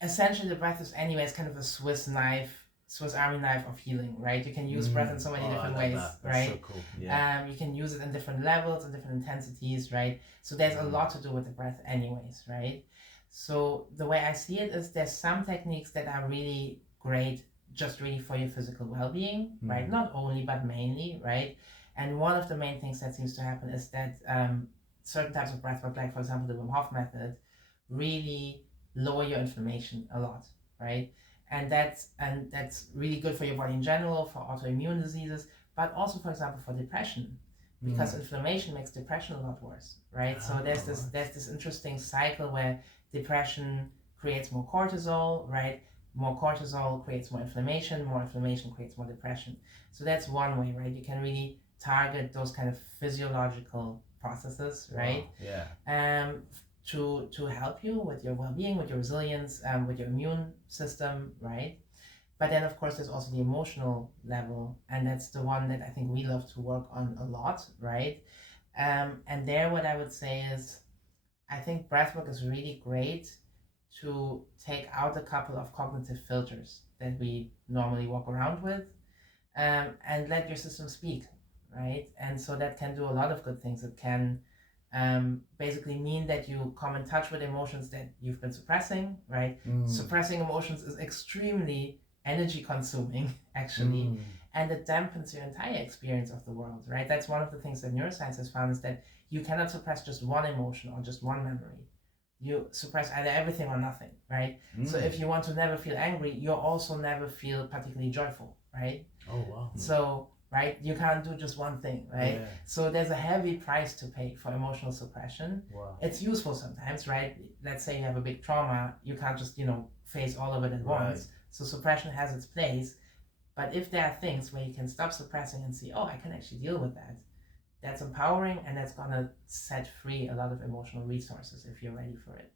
essentially the breath is anyways kind of a Swiss Army knife of healing, right? You can use breath in so many different ways, That's right? so cool. Yeah. You can use it in different levels and different intensities, right? So there's a lot to do with the breath anyways, right? So the way I see it is there's some techniques that are really great just really for your physical well-being, right? Not only, but mainly, right? And one of the main things that seems to happen is that certain types of breath work, like for example the Wim Hof method, really lower your inflammation a lot, right? And that's really good for your body in general, for autoimmune diseases, but also, for example, for depression, because inflammation makes depression a lot worse, right? So there's this interesting cycle where depression creates more cortisol, right? More cortisol creates more inflammation creates more depression. So that's one way, right? You can really target those kind of physiological processes, right? Wow. Yeah. Um, to help you with your well-being, with your resilience, with your immune system, right? But then, of course, there's also the emotional level, and that's the one that I think we love to work on a lot, right? And there, what I would say is, I think breathwork is really great to take out a couple of cognitive filters that we normally walk around with, and let your system speak, right? And so that can do a lot of good things. It can basically mean that you come in touch with emotions that you've been suppressing, right? Suppressing emotions is extremely energy consuming, actually, and it dampens your entire experience of the world, right? That's one of the things that neuroscience has found, is that you cannot suppress just one emotion or just one memory. You suppress either everything or nothing, right? So if you want to never feel angry, you'll also never feel particularly joyful, right? Oh wow. So, right, you can't do just one thing, right? Yeah. So there's a heavy price to pay for emotional suppression. Wow. It's useful sometimes, right? Let's say you have a big trauma, you can't just, face all of it at once. So suppression has its place. But if there are things where you can stop suppressing and see, oh, I can actually deal with that, that's empowering, and that's gonna set free a lot of emotional resources if you're ready for it.